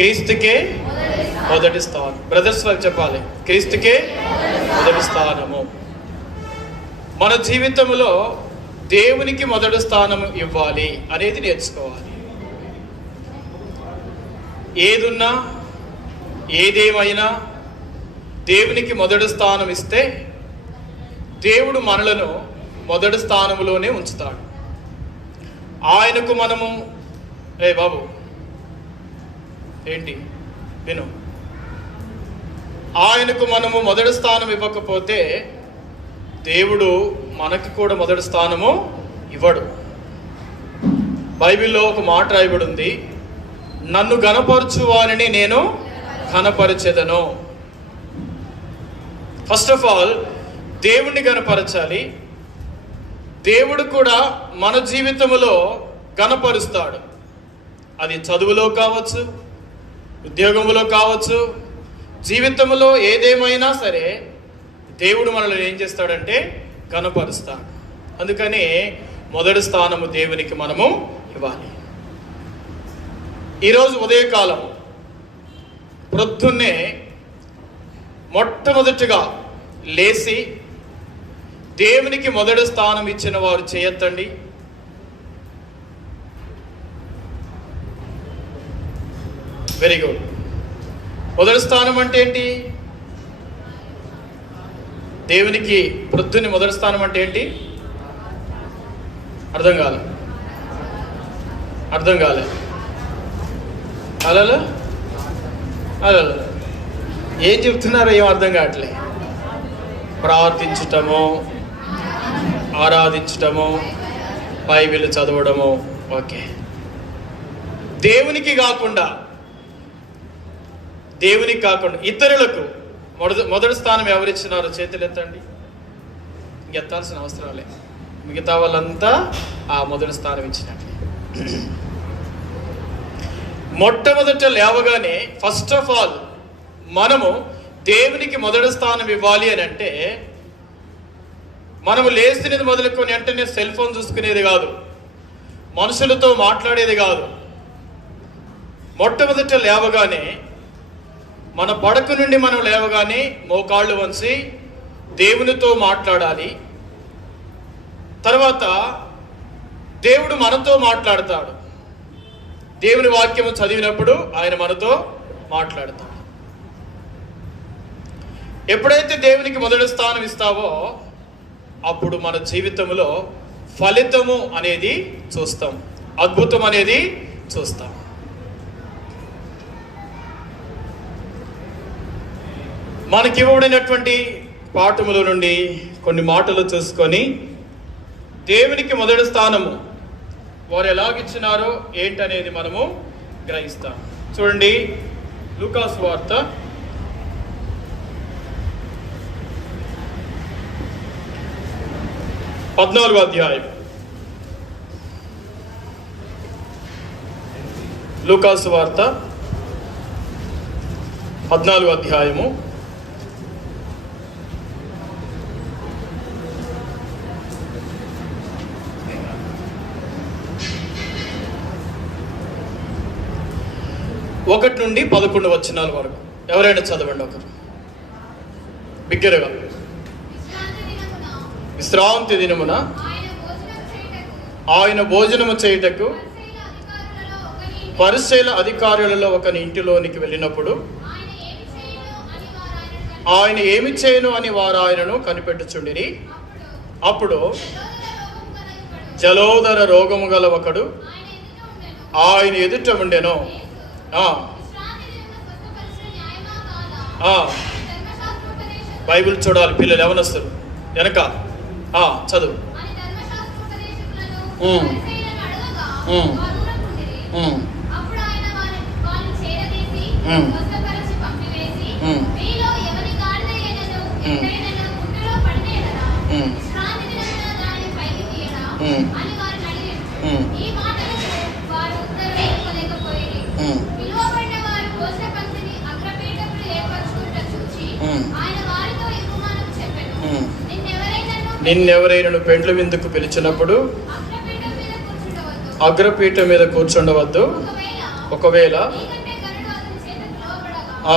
క్రీస్తుకే మొదటి స్థానం. బ్రదర్స్ వాళ్ళు చెప్పాలి, క్రీస్తుకే మొదటి స్థానము. మన జీవితంలో దేవునికి మొదటి స్థానం ఇవ్వాలి అనేది నేర్చుకోవాలి. ఏదున్నా ఏదేమైనా దేవునికి మొదటి స్థానం ఇస్తే దేవుడు మనలను మొదటి స్థానంలోనే ఉంచుతాడు. ఆయనకు మనము బాబు ఏంటి విను, ఆయనకు మనము మొదటి స్థానం ఇవ్వకపోతే దేవుడు మనకి కూడా మొదటి స్థానము ఇవ్వడు. బైబిల్లో ఒక మాట రాయబడి ఉంది, నన్ను ఘనపరచువారిని నేను ఘనపరచెదను. ఫస్ట్ ఆఫ్ ఆల్ దేవుణ్ణి ఘనపరచాలి. దేవుడు కూడా మన జీవితంలో ఘనపరుస్తాడు. అది చదువులో కావచ్చు, ఉద్యోగంలో కావచ్చు, జీవితంలో ఏదేమైనా సరే దేవుడు మనల్ని ఏం చేస్తాడంటే ఘనపరుస్తాడు. అందుకని మొదటి స్థానము దేవునికి మనము ఇవ్వాలి. ఈరోజు ఉదయకాలం ప్రొద్దున్నే మొట్టమొదటిగా లేచి దేవునికి మొదటి స్థానం ఇచ్చిన వారు చేయొద్దండి. Very good. మొదటి స్థానం అంటే ఏంటి? దేవునికి ప్రొద్దుని మొదటి స్థానం అంటే ఏంటి? అర్థం కాలే అలా ఏం చెప్తున్నారో ఏం అర్థం కావట్లే. ప్రార్థించటము, ఆరాధించటము, బైబిల్ చదవడము. ఓకే, దేవునికి కాకుండా ఇతరులకు మొదటి స్థానం ఎవరిచ్చినారో చేతులు ఎత్తండి. ఎత్తాల్సిన అవసరం లే, మిగతా వాళ్ళంతా ఆ మొదటి స్థానం ఇచ్చినట్లే. మొట్టమొదట లేవగానే ఫస్ట్ ఆఫ్ ఆల్ మనము దేవునికి మొదటి స్థానం ఇవ్వాలి అని అంటే, మనము లేచినది మొదలుకొని వెంటనే సెల్ ఫోన్ చూసుకునేది కాదు, మనుషులతో మాట్లాడేది కాదు. మొట్టమొదట లేవగానే మన పడక నుండి మనం లేవగానే మోకాళ్ళు వంచి దేవునితో మాట్లాడాలి. తర్వాత దేవుడు మనతో మాట్లాడతాడు. దేవుని వాక్యము చదివినప్పుడు ఆయన మనతో మాట్లాడతాడు. ఎప్పుడైతే దేవునికి మొదటి స్థానం ఇస్తావో అప్పుడు మన జీవితంలో ఫలితము అనేది చూస్తాం, అద్భుతం అనేది చూస్తాం. మనకి ఇవ్వబడినటువంటి పాఠముల నుండి కొన్ని మాటలు చూసుకొని దేవునికి మొదటి స్థానము వారు ఎలాగిచ్చినారో ఏంటనేది మనము గ్రహిస్తాం. చూడండి, లూకాసు వార్త 14వ అధ్యాయం. లూకాసు వార్త 14వ అధ్యాయము 1 నుండి 11 వచనాల వరకు ఎవరైనా చదవండి ఒకరు బిగ్గరగా. విశ్రాంతి దినమున ఆయన భోజనము చేయుటకు పరిసయ్యుల అధికారులలో ఒకని ఇంటిలోనికి వెళ్ళినప్పుడు ఆయన ఏమి చేయను అని వారు ఆయనను కనిపెట్టుచుండిరి. అప్పుడు జలోదర రోగము గల ఒకడు ఆయన ఎదుట ఉండెను. బైబిల్ చూడాలి పిల్లలు, ఎవరొస్తారు వెనక చదువు. నిన్నెవరైనా పెండ్ల విందుకు పిలిచినప్పుడు అగ్రపీఠం మీద కూర్చుండవద్దు. ఒకవేళ ఆ.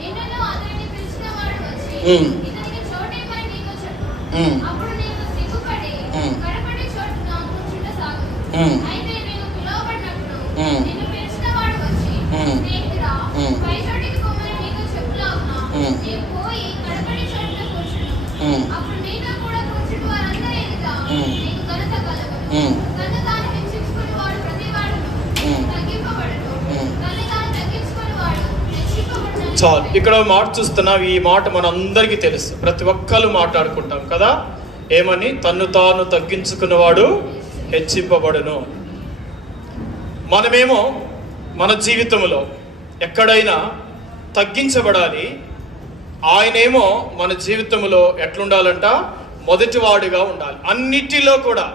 నిన్నును అతనిని పిలిచినవాడు వచ్చి, ఉమ్. ఇతనికి చోటిమ్మని నీతో చెప్పు. ఉమ్. అప్పుడు నీవు సిగ్గుపడి ఉమ్. కడపటి చోటున కూర్చుండసాగు. ఉమ్. అయితే నీవు పిలువబడినప్పుడు ఉమ్. నిన్ను పిలిచినవాడు వచ్చి, ఉమ్. స్నేహితుడా, ఉమ్. పై చోటికి పొమ్మని నీతో చెప్పులాగున ఉమ్. నీవు పోయి కడపటి చోటున కూర్చుండు. ఉమ్. అప్పుడు నీతో కూడా కూర్చుండు వారందరి ఎదుట ఉమ్. నీకు ఘనత కలుగును. ఉమ్. తన్ను తాను హెచ్చించుకునేవాడు ప్రతివాడును ఉమ్. తగ్గింపబడును. ఉమ్. తన్ను తాను తగ్గించుకునేవాడు హెచ్చింపబడును. చాలు. ఇక్కడ మాట చూస్తున్నాం. ఈ మాట మనందరికీ తెలుసు, ప్రతి ఒక్కరు మాట్లాడుకుంటాం కదా. ఏమని? తన్ను తాను తగ్గించుకున్నవాడు హెచ్చింపబడును. మనమేమో మన జీవితంలో ఎక్కడైనా తగ్గించబడాలి. ఆయనేమో మన జీవితంలో ఎట్లుండాలంట? మొదటివాడిగా ఉండాలి. అన్నిటిలో కూడా,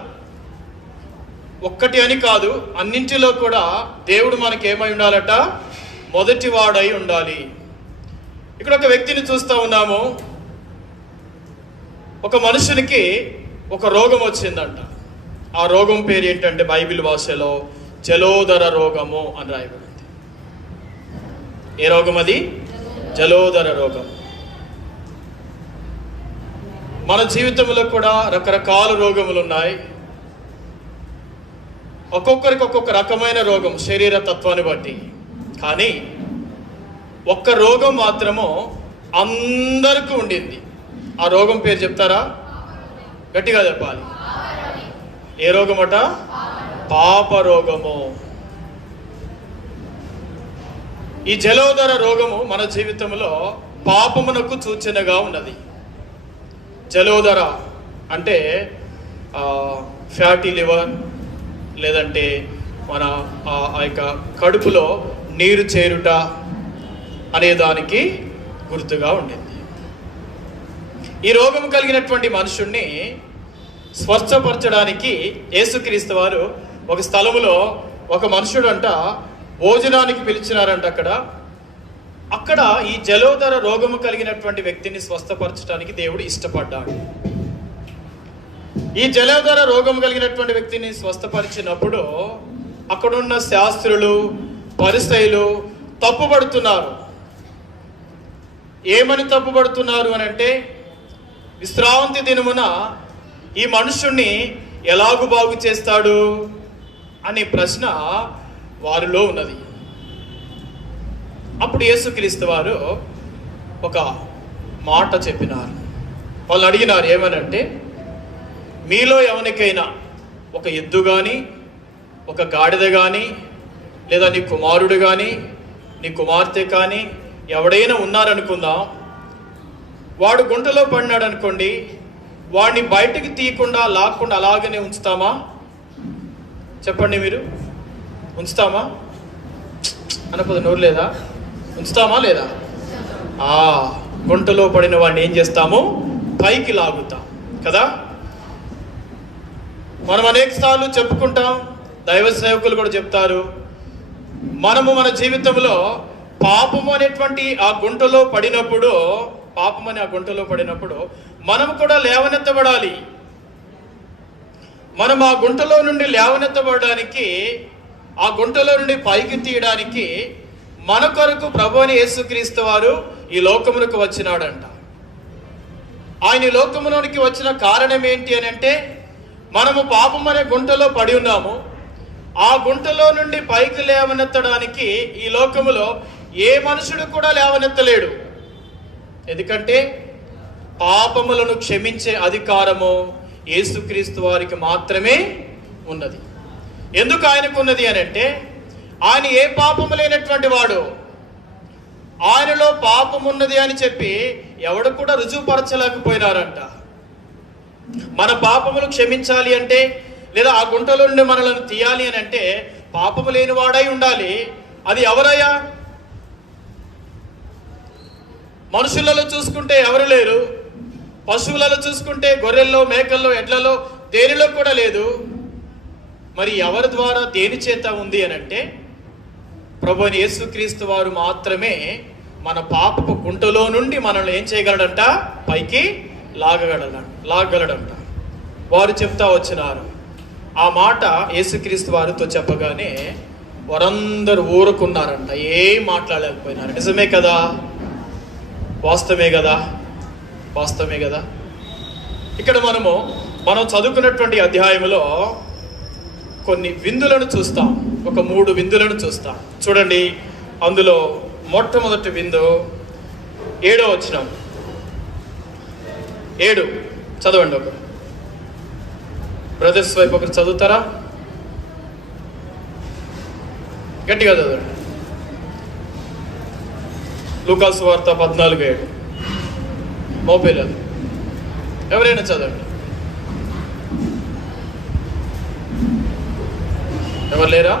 ఒక్కటి అని కాదు, అన్నింటిలో కూడా దేవుడు మనకి ఏమై ఉండాలట? మొదటివాడై ఉండాలి. ఇక్కడ ఒక వ్యక్తిని చూస్తూ ఉన్నాము. ఒక మనుషునికి ఒక రోగం వచ్చిందంట. ఆ రోగం పేరు ఏంటంటే బైబిల్ భాషలో జలోదర రోగము అని రాయబడింది. ఏ రోగం అది? జలోదర రోగం. మన జీవితంలో కూడా రకరకాల రోగములు ఉన్నాయి. ఒక్కొక్కరికి ఒక్కొక్క రకమైన రోగం, శరీర తత్వాన్ని బట్టి. కానీ ఒక్క రోగం మాత్రము అందరికీ ఉండింది. ఆ రోగం పేరు చెప్తారా? గట్టిగా చెప్పాలి. ఏ రోగమట? పాప రోగము. ఈ జలోదర రోగము మన జీవితంలో పాపమునకు సూచనగా ఉన్నది. జలోదర అంటే ఫ్యాటీ లివర్, లేదంటే మన ఆ యొక్క కడుపులో నీరు చేరుట అనే దానికి గుర్తుగా ఉండింది. ఈ రోగం కలిగినటువంటి మనుషుణ్ణి స్వస్థపరచడానికి యేసుక్రీస్తు వారు ఒక స్థలములో ఒక మనుషుడంట భోజనానికి పిలిచినారంట. అక్కడ ఈ జలోదర రోగము కలిగినటువంటి వ్యక్తిని స్వస్థపరచడానికి దేవుడు ఇష్టపడ్డాడు. ఈ జలోదర రోగం కలిగినటువంటి వ్యక్తిని స్వస్థపరిచినప్పుడు అక్కడున్న శాస్త్రులు, పరిసయ్యులు తప్పుపడుతున్నారు. ఏమని తప్పుపడుతున్నారు అని అంటే, విశ్రాంతి దినమున ఈ మనుషుణ్ణి ఎలాగు బాగు చేస్తాడు అనే ప్రశ్న వారిలో ఉన్నది. అప్పుడు యేసుక్రీస్తు వారు ఒక మాట చెప్పినారు. వాళ్ళు అడిగినారు ఏమనంటే, మీలో ఎవరికైనా ఒక ఎద్దు కానీ, ఒక గాడిద కానీ, లేదా నీ కుమారుడు కానీ, నీ కుమార్తె కానీ ఎవడైనా ఉన్నారనుకుందాం. వాడు గుంటలో పడినాడు అనుకోండి, వాడిని బయటికి తీయకుండా లాక్కుండా అలాగనే ఉంచుతామా? చెప్పండి, మీరు ఉంచుతామా? అనకపోతే నోరు లేదా? ఉంచుతామా లేదా? గుంటలో పడిన వాడిని ఏం చేస్తాము? పైకి లాగుతాం కదా. మనం అనేక సార్లు చెప్పుకుంటాం, దైవ సేవకులు కూడా చెప్తారు, మనము మన జీవితంలో పాపము అనేటువంటి ఆ గుంటలో పడినప్పుడు, పాపమని ఆ గుంటలో పడినప్పుడు మనం కూడా లేవనెత్తబడాలి. మనం ఆ గుంటలో నుండి లేవనెత్తబడడానికి, ఆ గుంటలో నుండి పైకి తీయడానికి మన కొరకు ప్రభువైన యేసుక్రీస్తు వారు ఈ లోకమునకు వచ్చినాడంట. ఆయన ఈ లోకములోనికి వచ్చిన కారణం ఏంటి అని అంటే, మనము పాపం అనే గుంటలో పడి ఉన్నాము. ఆ గుంటలో నుండి పైకి లేవనెత్తడానికి ఈ లోకములో ఏ మనుషుడు కూడా లేవనెత్తలేడు. ఎందుకంటే పాపములను క్షమించే అధికారము యేసుక్రీస్తు వారికి మాత్రమే ఉన్నది. ఎందుకు ఆయనకు ఉన్నది అని అంటే, ఆయన ఏ పాపము లేనటువంటి వాడు. ఆయనలో పాపం ఉన్నది అని చెప్పి ఎవడు కూడా రుజువుపరచలేకపోయినారంట. మన పాపములు క్షమించాలి అంటే, లేదా ఆ గుంటలో నుండి మనలను తీయాలి అని అంటే పాపము లేని వాడై ఉండాలి. అది ఎవరయ్యా? మనుషులలో చూసుకుంటే ఎవరు లేరు. పశువులలో చూసుకుంటే గొర్రెల్లో, మేకల్లో, ఎడ్లలో, దేనిలో కూడా లేదు. మరి ఎవరి ద్వారా, దేని చేత ఉంది అని అంటే, ప్రభువైన యేసుక్రీస్తు వారు మాత్రమే మన పాపపు గుంటలో నుండి మనల్ని ఏం చేయగలడంట? పైకి లాగగలడంట. వారు చెప్తా వచ్చినారు. ఆ మాట యేసుక్రీస్తు వారితో చెప్పగానే వారందరూ ఊరుకున్నారంట, ఏం మాట్లాడలేకపోయినారు. నిజమే కదా, వాస్తవమే కదా, వాస్తవమే కదా. ఇక్కడ మనం చదువుకున్నటువంటి అధ్యాయంలో కొన్ని విందులను చూస్తాం, ఒక 3 విందులను చూస్తాం. చూడండి, అందులో మొట్టమొదటి విందు 7వ వచనం. 7 చదవండి. ఒకరు బ్రదర్స్ వైపు ఒకరు చదువుతారా? గట్టిగా చదవండి. లూకా సువార్త 14:7. మోపిల్లలు ఎవరైనా చదవండి. ఎవరు లేరా?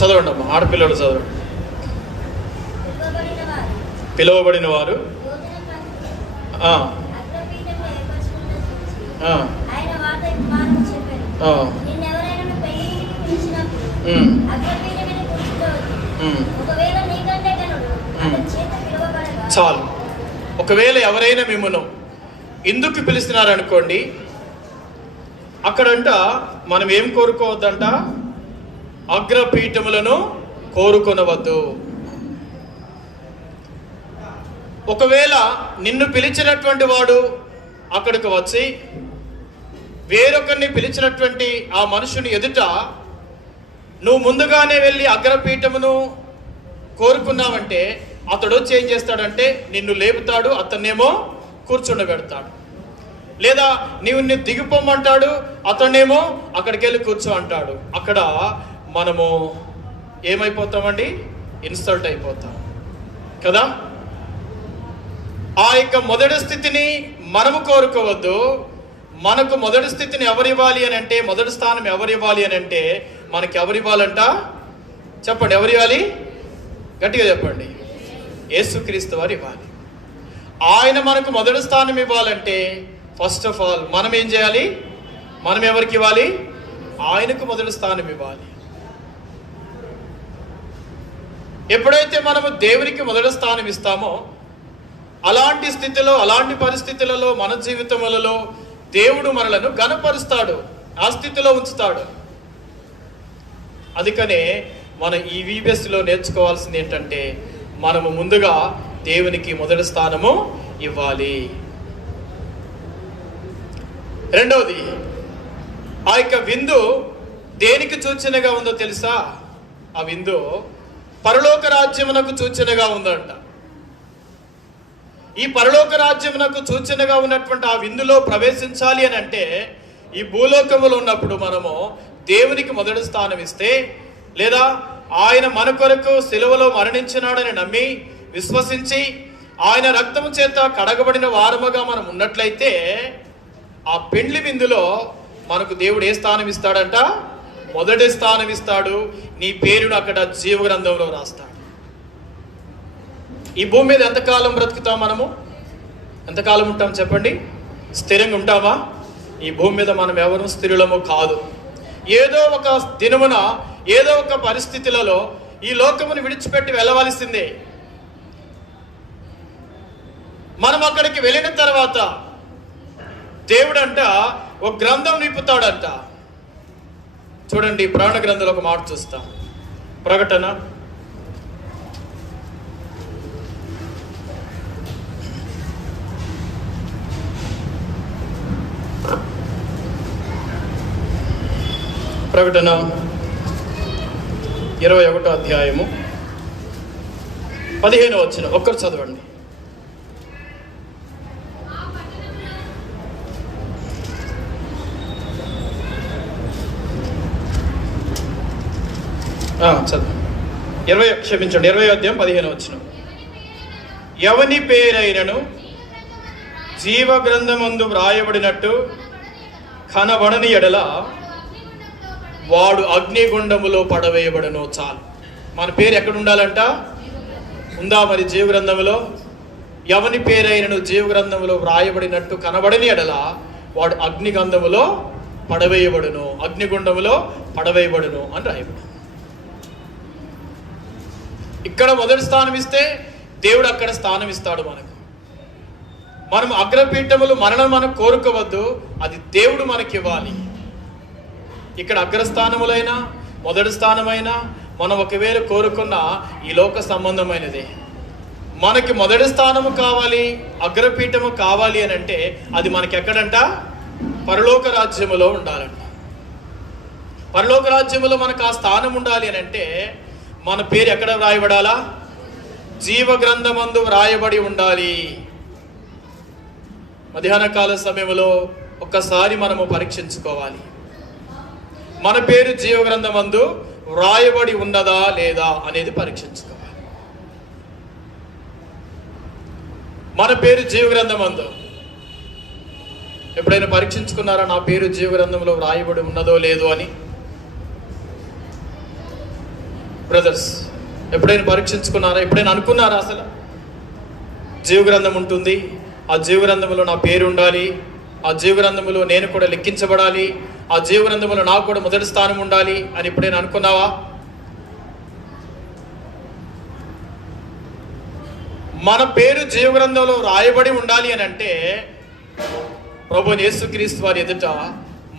చదవండి అమ్మా, ఆడపిల్లలు చదవండి. పిలువబడిన వారు చాలు. ఒకవేళ ఎవరైనా మిమ్మల్ని ఎందుకు పిలుస్తున్నారనుకోండి, అక్కడంట మనం ఏం కోరుకోవద్దంట? అగ్రపీఠములను కోరుకొనవద్దు. ఒకవేళ నిన్ను పిలిచినటువంటి వాడు అక్కడికి వచ్చి వేరొకరిని పిలిచినటువంటి ఆ మనుషుని ఎదుట నువ్వు ముందుగానే వెళ్ళి అగ్రపీఠమును కోరుకున్నావంటే అతడు వచ్చి ఏం చేస్తాడంటే నిన్ను లేపుతాడు, అతన్నేమో కూర్చుండబెడతాడు. లేదా నిన్ను దిగిపోమంటాడు, అతన్నేమో అక్కడికి వెళ్ళి కూర్చో అంటాడు. అక్కడ మనము ఏమైపోతామండి? ఇన్సల్ట్ అయిపోతాం కదా. ఆ యొక్క మొదటి స్థితిని మనము కోరుకోవద్దు. మనకు మొదటి స్థితిని ఎవరివ్వాలి అని అంటే, మొదటి స్థానం ఎవరివ్వాలి అని అంటే మనకి ఎవరివ్వాలంట? చెప్పండి, ఎవరివ్వాలి? గట్టిగా చెప్పండి. యేసుక్రీస్తు వారు ఇవ్వాలి. ఆయన మనకు మొదటి స్థానం ఇవ్వాలంటే ఫస్ట్ ఆఫ్ ఆల్ మనం ఏం చేయాలి? మనం ఎవరికి ఇవ్వాలి? ఆయనకు మొదటి స్థానం ఇవ్వాలి. ఎప్పుడైతే మనము దేవునికి మొదటి స్థానం ఇస్తామో అలాంటి స్థితిలో, అలాంటి పరిస్థితులలో మన జీవితములలో దేవుడు మనలను ఘనపరుస్తాడు, ఆ స్థితిలో ఉంచుతాడు. అందుకనే మనం ఈ VBSలో నేర్చుకోవాల్సింది ఏంటంటే మనము ముందుగా దేవునికి మొదటి స్థానము ఇవ్వాలి. రెండవది, ఆ యొక్క విందు దేనికి సూచనగా ఉందో తెలుసా? ఆ విందు పరలోక రాజ్యమునకు సూచనగా ఉందంట. ఈ పరలోక రాజ్యమునకు సూచనగా ఉన్నటువంటి ఆ విందులో ప్రవేశించాలి అని అంటే ఈ భూలోకములో ఉన్నప్పుడు మనము దేవునికి మొదటి స్థానం ఇస్తే, లేదా ఆయన మన కొరకు సిలువలో మరణించినాడని నమ్మి విశ్వసించి ఆయన రక్తము చేత కడగబడిన వారముగా మనం ఉన్నట్లయితే ఆ పెండ్లి విందులో మనకు దేవుడు ఏ స్థానం ఇస్తాడంట? మొదటి స్థానం ఇస్తాడు. నీ పేరును అక్కడ జీవ గ్రంథంలో రాస్తాడు. ఈ భూమి మీద ఎంతకాలం బ్రతుకుతాం? మనము ఎంతకాలం ఉంటాం చెప్పండి? స్థిరంగా ఉంటామా? ఈ భూమి మీద మనం ఎవరు స్థిరులము కాదు. ఏదో ఒక దినమున, ఏదో ఒక పరిస్థితులలో ఈ లోకమును విడిచిపెట్టి వెళ్ళవలసిందే. మనం అక్కడికి వెళ్ళిన తర్వాత దేవుడంట ఒక గ్రంథం నింపుతాడంట. చూడండి, ప్రాణ గ్రంథంలో ఒక మాట చూస్తాం. ప్రకటన 21వ అధ్యాయము 15వ వచనం ఒక్కరు చదవండి. చదవండి. 20వ అధ్యాయం 15వ వచనం. ఎవని పేరైనను జీవ గ్రంథమందు వ్రాయబడినట్టు కనబడని ఎడల వాడు అగ్నిగుండములో పడవేయబడను. చాలు. మన పేరు ఎక్కడ ఉండాలంట? ఉందా మరి జీవ గ్రంథములో? ఎవని పేరైనను జీవ గ్రంథములో వ్రాయబడినట్టు కనబడని ఎడల వాడు అగ్నిగంధములో పడవేయబడును, అగ్నిగుండములో పడవేయబడును అని రాయబడు. ఇక్కడ మొదటి స్థానం ఇస్తే దేవుడు అక్కడ స్థానం ఇస్తాడు మనకు. మనం అగ్రపీఠములు మనం కోరుకోవద్దు, అది దేవుడు మనకి ఇవ్వాలి. ఇక్కడ అగ్రస్థానములైనా మొదటి స్థానమైనా మనం ఒకవేళ కోరుకున్న ఈ లోక సంబంధమైనదే. మనకి మొదటి స్థానము కావాలి, అగ్రపీఠము కావాలి అని అంటే అది మనకి ఎక్కడంట? పరలోక రాజ్యములో ఉండాలంట. పరలోక రాజ్యములో మనకు ఆ స్థానం ఉండాలి అని అంటే మన పేరు ఎక్కడ వ్రాయబడాలా? జీవ గ్రంథమందు వ్రాయబడి ఉండాలి. మధ్యాహ్న కాల సమయంలో ఒక్కసారి మనము పరీక్షించుకోవాలి, మన పేరు జీవ గ్రంథమందు వ్రాయబడి ఉన్నదా లేదా అనేది పరీక్షించుకోవాలి. మన పేరు జీవ గ్రంథమందు ఎప్పుడైనా పరీక్షించుకున్నారా? నా పేరు జీవ గ్రంథంలో వ్రాయబడి ఉన్నదో లేదో అని. బ్రదర్స్, ఎప్పుడైనా పరీక్షించుకున్నారా? ఎప్పుడైనా అనుకున్నారా అసలు జీవ గ్రంథం ఉంటుంది, ఆ జీవ గ్రంథంలో నా పేరు ఉండాలి, ఆ జీవ గ్రంథంలో నేను కూడా లెక్కించబడాలి, ఆ జీవ గ్రంథంలో నాకు కూడా మొదటి స్థానం ఉండాలి అని ఎప్పుడైనా అనుకున్నావా? మన పేరు జీవ గ్రంథంలో రాయబడి ఉండాలి అని అంటే ప్రభువైన యేసుక్రీస్తు వారి ఎదుట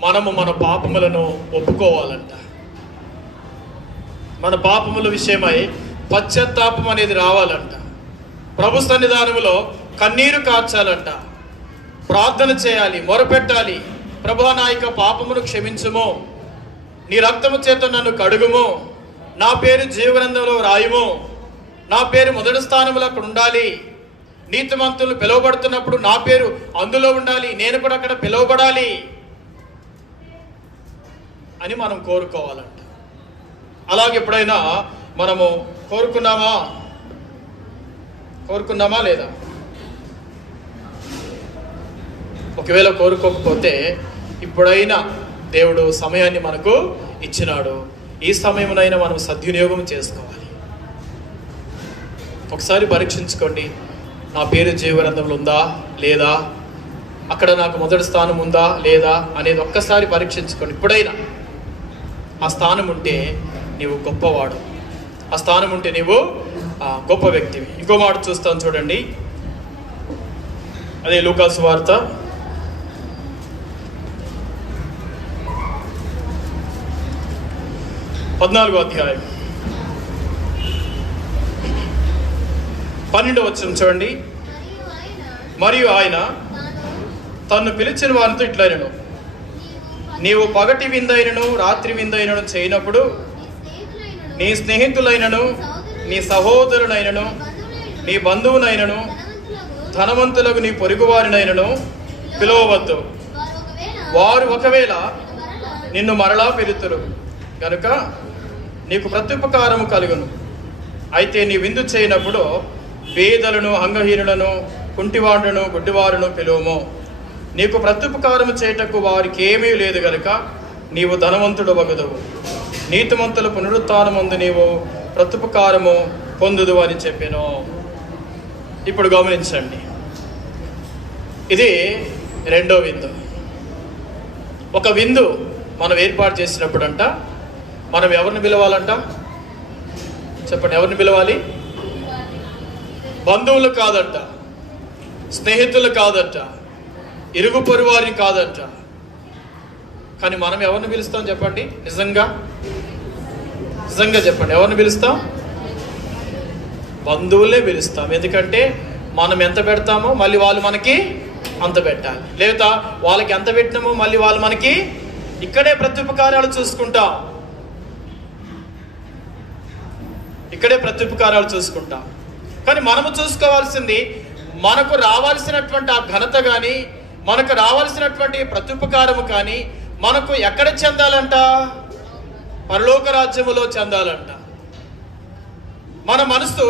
మనము మన పాపములను ఒప్పుకోవాలంట. మన పాపముల విషయమై పశ్చాత్తాపం అనేది రావాలంట. ప్రభు సన్నిధానములో కన్నీరు కార్చాలంట, ప్రార్థన చేయాలి, మొరపెట్టాలి. ప్రభువా, నా యొక్క పాపమును క్షమించుము, నీ రక్తము చేత నన్ను కడుగుము, నా పేరు జీవ గ్రంథంలో రాయుము, నా పేరు మొదటి స్థానంలో అక్కడ ఉండాలి, నీతిమంతులు పిలువబడుతున్నప్పుడు నా పేరు అందులో ఉండాలి, నేను కూడా అక్కడ పిలువబడాలి అని మనం కోరుకోవాలంట. అలాగే ఎప్పుడైనా మనము కోరుకున్నామా లేదా? ఒకవేళ కోరుకోకపోతే ఇప్పుడైనా దేవుడు సమయాన్ని మనకు ఇచ్చినాడు, ఈ సమయమునైనా మనం సద్వినియోగం చేసుకోవాలి. ఒకసారి పరీక్షించుకోండి, నా పేరు జీవ గ్రంథంలో ఉందా లేదా, అక్కడ నాకు మొదటి స్థానం ఉందా లేదా అనేది ఒక్కసారి పరీక్షించుకోండి. ఇప్పుడైనా ఆ స్థానం ఉంటే నీవు గొప్పవాడు, ఆ స్థానం ఉంటే నీవు గొప్ప వ్యక్తివి. ఇంకో మాట చూస్తాను చూడండి, అదే లూకా సువార్త 14వ అధ్యాయం 12వ వచనం చూడండి. మరియు ఆయన తన్ను పిలిచిన వారితో ఇట్లైనను, నీవు పగటి విందైనను రాత్రి విందైనను చేయనప్పుడు నీ స్నేహితులైనను నీ సహోదరునైనను నీ బంధువునైనను ధనవంతులకు నీ పొరుగువారినైనను పిలువవద్దు, వారు ఒకవేళ నిన్ను మరలా పిలుతురు కనుక నీకు ప్రత్యుపకారము కలుగును. అయితే నీ విందు చేయనప్పుడు పేదలను, అంగహీనులను, కుంటివాడును, గుడ్డివారును పిలువము. నీకు ప్రత్యుపకారము చేయటకు వారికి ఏమీ లేదు గనుక నీవు ధనవంతుడు వగదువు. నీతిమంతుల పునరుత్థానమందు నీవు ప్రత్యుపకారము పొందుదు అని చెప్పాను. ఇప్పుడు గమనించండి, ఇది రెండో విందు. ఒక విందు మనం ఏర్పాటు చేసినప్పుడు అంట మనం ఎవరిని పిలవాలంట? చెప్పండి, ఎవరిని పిలవాలి? బంధువులు కాదంట, స్నేహితులు కాదంట, ఇరుగు పొరుగు వారిని కాదంట. కానీ మనం ఎవరిని పిలుస్తాం చెప్పండి? నిజంగా చెప్పండి, ఎవరిని పిలుస్తాం? బంధువులే పిలుస్తాం. ఎందుకంటే మనం ఎంత పెడతామో మళ్ళీ వాళ్ళు మనకి అంత పెట్టాలి, లేదా వాళ్ళకి ఎంత పెట్టినామో మళ్ళీ వాళ్ళు మనకి ఇక్కడే ప్రత్యుపకారాలు చూసుకుంటాం. కానీ మనము చూసుకోవాల్సింది మనకు రావాల్సినటువంటి ఆ ఘనత కానీ, మనకు రావాల్సినటువంటి ప్రత్యుపకారము కానీ మనకు ఎక్కడ చెందాలంట? పరలోక రాజ్యములో చెందాలంట. మన మనసు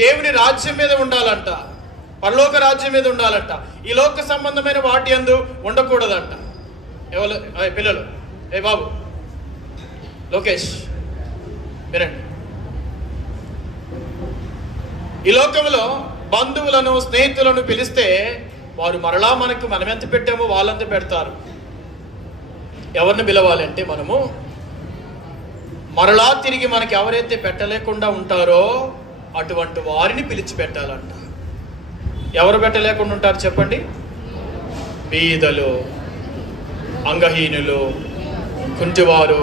దేవుని రాజ్యం మీద ఉండాలంట, పరలోక రాజ్యం మీద ఉండాలంట. ఈ లోక సంబంధమైన వాటి యందు ఉండకూడదంట. ఎవరు పిల్లలు? ఏ బాబు లోకేష్ వినండి, ఈ లోకంలో బంధువులను, స్నేహితులను పిలిస్తే వారు మరలా మనం ఎంత పెట్టామో వాళ్ళంత పెడతారు. ఎవరిని పిలవాలంటే మనము మరలా తిరిగి మనకి ఎవరైతే పెట్టలేకుండా ఉంటారో అటువంటి వారిని పిలిచి పెట్టాలంట. ఎవరు పెట్టలేకుండా ఉంటారు చెప్పండి? బీదలు, అంగహీనులు, కుంటివారు,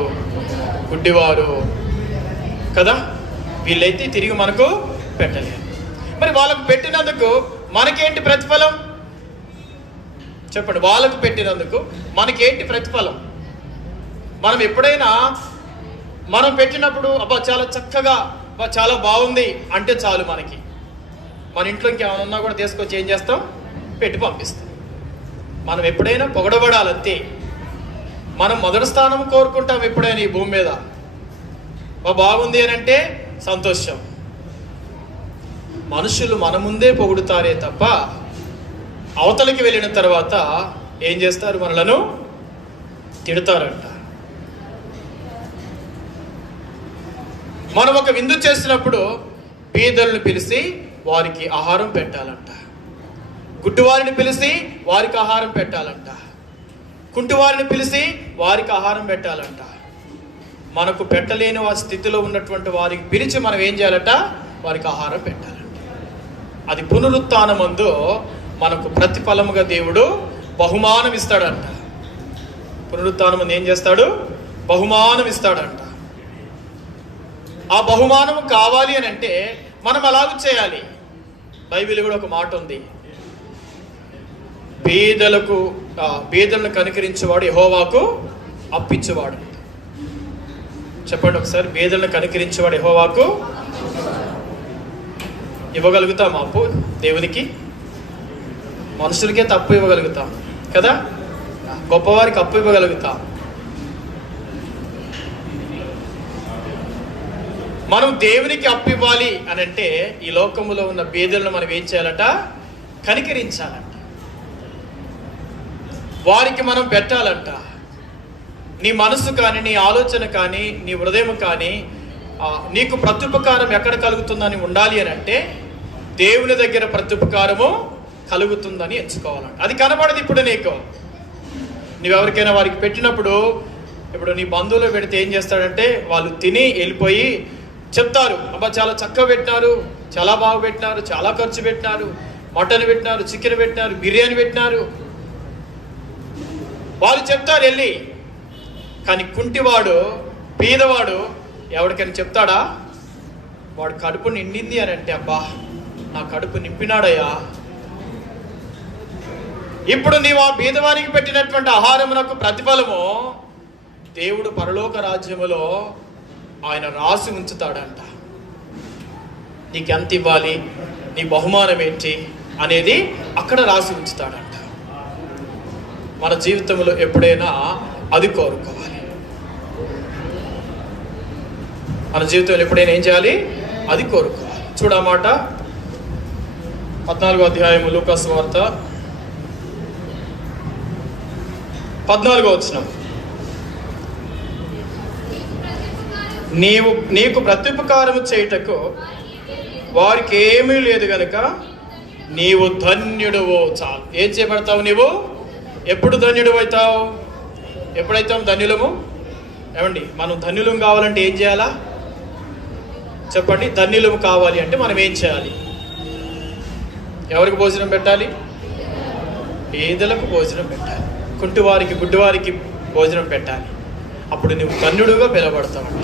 గుడ్డివారు కదా, వీళ్ళైతే తిరిగి మనకు పెట్టలేరు. మరి వాళ్ళకు పెట్టినందుకు మనకేంటి ప్రతిఫలం చెప్పండి? వాళ్ళకు పెట్టినందుకు మనకేంటి ప్రతిఫలం? మనం ఎప్పుడైనా మనం పెట్టినప్పుడు అబ్బా చాలా చక్కగా, అబ్బా చాలా బాగుంది అంటే చాలు, మనకి మన ఇంట్లో ఇంకేమైనా ఉన్నా కూడా తీసుకొచ్చి ఏం చేస్తాం? పెట్టి పంపిస్తాం. మనం ఎప్పుడైనా పొగడబడాలంతే. మనం మొదటి స్థానం కోరుకుంటాం ఎప్పుడైనా ఈ భూమి మీద. బాగుంది అని అంటే సంతోషం. మనుషులు మన ముందే పొగుడుతారే తప్ప అవతలికి వెళ్ళిన తర్వాత ఏం చేస్తారు? మనలను తిడతారంట. మనం ఒక విందు చేసినప్పుడు బీదలను పిలిచి వారికి ఆహారం పెట్టాలంట. గుడ్డివారిని పిలిచి వారికి ఆహారం పెట్టాలంట. కుంటివారిని పిలిచి వారికి ఆహారం పెట్టాలంట. మనకు పెట్టలేని ఆ స్థితిలో ఉన్నటువంటి వారికి పిలిచి మనం ఏం చేయాలట? వారికి ఆహారం పెట్టాలంట. అది పునరుత్థానమందు మనకు ప్రతిఫలముగా దేవుడు బహుమానం ఇస్తాడంట. పునరుత్థానమందు ఏం చేస్తాడు? బహుమానం ఇస్తాడంట. ఆ బహుమానం కావాలి అని అంటే మనం అలాగ చేయాలి. బైబిల్ కూడా ఒక మాట ఉంది, బీదలను కనికరించేవాడు యెహోవాకు అప్పించేవాడు. చెప్పండి ఒకసారి, బీదలను కనికరించేవాడు యెహోవాకు ఇవ్వగలుగుతాం అప్పు దేవునికి? మనుషులకే తప్పు ఇవ్వగలుగుతాం కదా, గొప్పవారికి అప్పు ఇవ్వగలుగుతాం. మనం దేవునికి అప్పు ఇవ్వాలి అని అంటే ఈ లోకములో ఉన్న బీదలను మనం ఏం చేయాలట? కనికరించాలంట. వారికి మనం పెట్టాలంట. నీ మనసు కానీ, నీ ఆలోచన కానీ, నీ హృదయం కానీ నీకు ప్రత్యుపకారం ఎక్కడ కలుగుతుందని ఉండాలి అని అంటే దేవుని దగ్గర ప్రత్యుపకారము కలుగుతుందని ఎంచుకోవాలంట. అది కనబడదు ఇప్పుడు నీకు. నువ్వెవరికైనా వారికి పెట్టినప్పుడు, ఇప్పుడు నీ బంధువులు పెడితే ఏం చేస్తాడంటే వాళ్ళు తిని వెళ్ళిపోయి చెప్తారు, అబ్బా చాలా చక్కగా పెట్టినారు, చాలా బాగా పెట్టినారు, చాలా ఖర్చు పెట్టినారు, మటన్ పెట్టినారు, చికెన్ పెట్టినారు, బిర్యానీ పెట్టినారు, వాళ్ళు చెప్తారు వెళ్ళి. కానీ కుంటివాడు, పేదవాడు ఎవరికైనా చెప్తాడా? వాడు కడుపు నిండింది అని అంటే అబ్బా నా కడుపు నింపినాడయ్యా. ఇప్పుడు నీవు ఆ బీదవానికి పెట్టినటువంటి ఆహారమునకు ప్రతిఫలము దేవుడు పరలోక రాజ్యములో ఆయన రాసి ఉంచుతాడంట. నీకెంత ఇవ్వాలి, నీ బహుమానం ఏంటి అనేది అక్కడ రాసి ఉంచుతాడంట. మన జీవితంలో ఎప్పుడైనా అది కోరుకోవాలి. మన జీవితంలో ఎప్పుడైనా ఏం చేయాలి? అది కోరుకోవాలి. చూడమాట 14వ అధ్యాయము లూకాసు వార్త 14వ వచనం. నీకు ప్రత్యుపకారము చేయుటకు వారికి ఏమీ లేదు గనుక నీవు ధన్యుడువో. చాలు. ఏం చేపడతావు నీవు? ఎప్పుడు ధన్యుడు అవుతావు? ఎప్పుడైతాం ధన్యులము? ఏమండి, మనం ధన్యులం కావాలంటే ఏం చేయాలా చెప్పండి? ధన్యులము కావాలి అంటే మనం ఏం చేయాలి? ఎవరికి భోజనం పెట్టాలి? పేదలకు భోజనం పెట్టాలి. కుంటివారికి, గుడ్డివారికి భోజనం పెట్టాలి. అప్పుడు నువ్వు ధన్యుడుగా పిలవబడతావంట.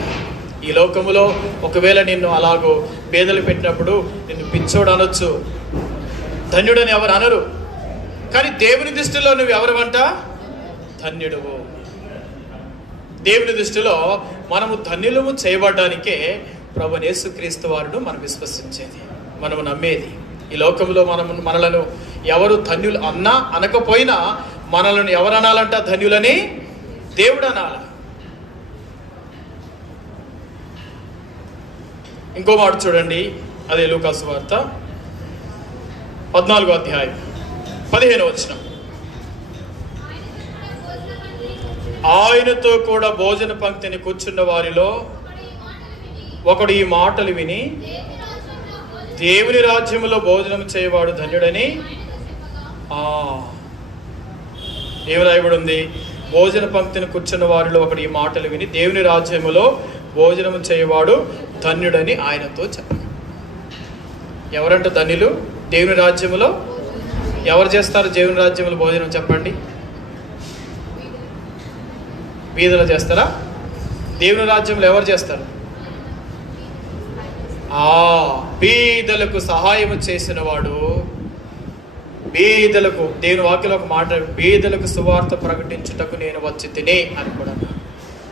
ఈ లోకములో ఒకవేళ నిన్ను అలాగో పేదలు పెట్టినప్పుడు నిన్ను పిచ్చోడు అనొచ్చు, ధన్యుడని ఎవరు అనరు. కానీ దేవుని దృష్టిలో నువ్వు ఎవరివంట? ధన్యుడువు. దేవుని దృష్టిలో మనము ధన్యులము చేయబడ్డానికే ప్రభువైన యేసుక్రీస్తు వారిని మనం విశ్వసించేది, మనము నమ్మేది. ఈ లోకంలో మనలను ఎవరు ధన్యులు అన్నా అనకపోయినా మనలను ఎవరు అనాలంట? ధన్యులని దేవుడు అనాల. ఇంకో మాట చూడండి, అదే లూకాసు వార్త 14వ అధ్యాయం 15వ వచనం. ఆయనతో కూడా భోజన పంక్తిని కూర్చున్న వారిలో ఒకడు ఈ మాటలు విని దేవుని రాజ్యములో భోజనం చేయవాడు ధన్యుడని ఏమి రాయబడి ఉంది? భోజన పంక్తిని కూర్చున్న వారిలో ఒకడు ఈ మాటలు విని దేవుని రాజ్యములో భోజనం చేయవాడు ధన్యుడని ఆయనతో చెప్పాడు. ఎవరంట ధన్యులు? దేవుని రాజ్యములో ఎవరు చేస్తారు దేవుని రాజ్యములో భోజనం? చెప్పండి. బీదలు చేస్తారా? దేవుని రాజ్యంలో ఎవరు చేస్తారు? బీదలకు సహాయం చేసిన వాడు, బీదలకు, దేవుని వాక్యంలో ఒక మాట, బీదలకు సువార్త ప్రకటించుటకు నేను వచ్చి తినే అని కూడా అన్నాడు.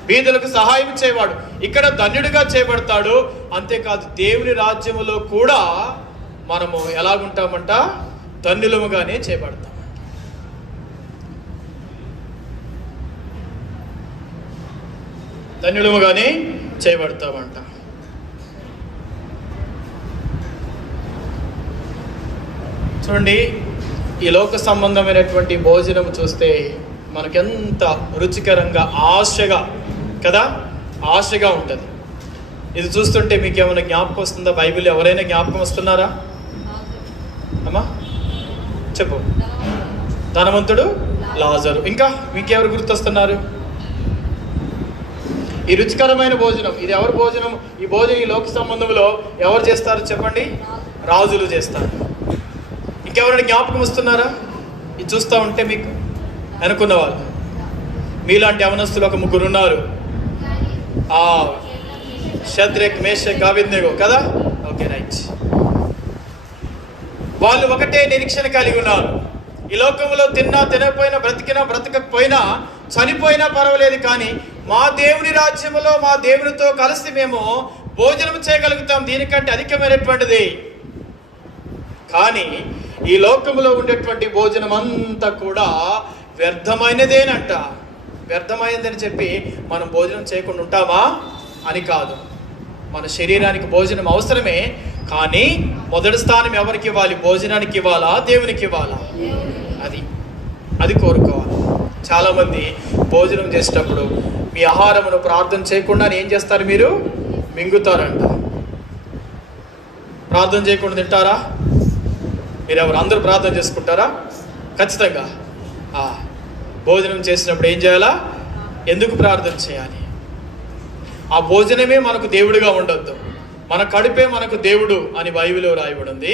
బీదలకు సహాయం చేయవాడు ఇక్కడ ధన్యుడిగా చేయబడతాడు. అంతేకాదు దేవుని రాజ్యములో కూడా మనము ఎలాగుంటామంట? ధన్యులముగానే చేయబడతాం. ధన్యులముగానే చేయబడతామంట. చూడండి, ఈ లోక సంబంధమైనటువంటి భోజనం చూస్తే మనకెంత రుచికరంగా ఆశగా కదా, ఆశగా ఉంటుంది. ఇది చూస్తుంటే మీకు ఏమైనా జ్ఞాపకం వస్తుందా? బైబిల్ ఎవరైనా జ్ఞాపకం వస్తున్నారా అమ్మా? చెప్పు. ధనవంతుడు, లాజరు, ఇంకా మీకెవరు గుర్తొస్తున్నారు? ఈ రుచికరమైన భోజనం, ఇది ఎవరి భోజనం? ఈ భోజనం ఈ లోక సంబంధంలో ఎవరు చేస్తారు చెప్పండి? రాజులు చేస్తారు. ఇంకెవరైనా జ్ఞాపకం వస్తున్నారా? ఇది చూస్తూ ఉంటే మీకు అనుకున్న వాళ్ళు, మీలాంటి యవనస్తులు ఒక ముగ్గురు ఉన్నారు. షద్రక్, మేషక్, అబేద్నెగో కదా. Okay, right. వాళ్ళు ఒకటే నిరీక్షణ కలిగి ఉన్నారు. ఈ లోకంలో తిన్నా తినకపోయినా, బ్రతికినా బ్రతకకపోయినా, చనిపోయినా పర్వాలేదు, కానీ మా దేవుని రాజ్యంలో మా దేవునితో కలిసి మేము భోజనం చేయగలుగుతాం, దీనికంటే అధికమైనటువంటిది. కానీ ఈ లోకంలో ఉండేటువంటి భోజనం అంతా కూడా వ్యర్థమైనదేనంట. వ్యర్థమైనదని చెప్పి మనం భోజనం చేయకుండా ఉంటామా అని కాదు. మన శరీరానికి భోజనం అవసరమే, కానీ మొదటి స్థానం ఎవరికి ఇవ్వాలి? భోజనానికి ఇవ్వాలా, దేవునికి ఇవ్వాలా? అది కోరుకోవాలి. చాలామంది భోజనం చేసేటప్పుడు మీ ఆహారమును ప్రార్థన చేయకుండా ఏం చేస్తారు? మీరు మింగుతారంట. ప్రార్థన చేయకుండా తింటారా? మీరు ఎవరు? అందరూ ప్రార్థన చేసుకుంటారా? ఖచ్చితంగా. భోజనం చేసినప్పుడు ఏం చేయాలా? ఎందుకు ప్రార్థన చేయాలి? ఆ భోజనమే మనకు దేవుడిగా ఉండొద్దు. మన కడుపే మనకు దేవుడు అని బైబిల్లో రాయబడింది.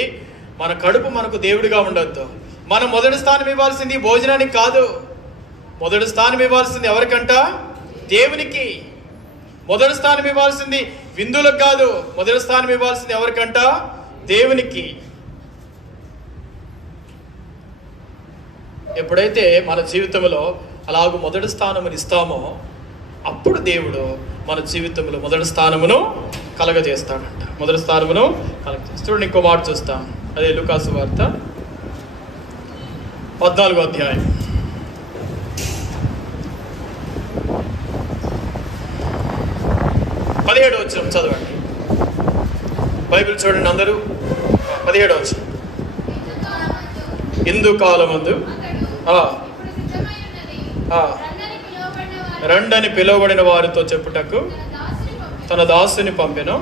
మన కడుపు మనకు దేవుడిగా ఉండొద్దు. మనం మొదటి స్థానం ఇవ్వాల్సింది భోజనానికి కాదు. మొదటి స్థానం ఇవ్వాల్సింది ఎవరికంట? దేవునికి. మొదటి స్థానం ఇవ్వాల్సింది విందులకు కాదు. మొదటి స్థానం ఇవ్వాల్సింది ఎవరికంట? దేవునికి. ఎప్పుడైతే మన జీవితంలో అలాగూ మొదటి స్థానమును ఇస్తామో అప్పుడు దేవుడు మన జీవితంలో మొదటి స్థానమును కలగజేస్తాడంట. మొదటి స్థానమును కలగజేస్తాడు. చూడండి, ఇంకో మాట చూస్తాం. అదే లూకాసు వార్త 14వ అధ్యాయం 17వ వచనం చదవండి. బైబిల్ చూడండి అందరూ. 17వ వచనం. ఇందు కాలమందు రండని పిలువబడిన వారితో చెప్పుటకు తన దాసుని పంపెను.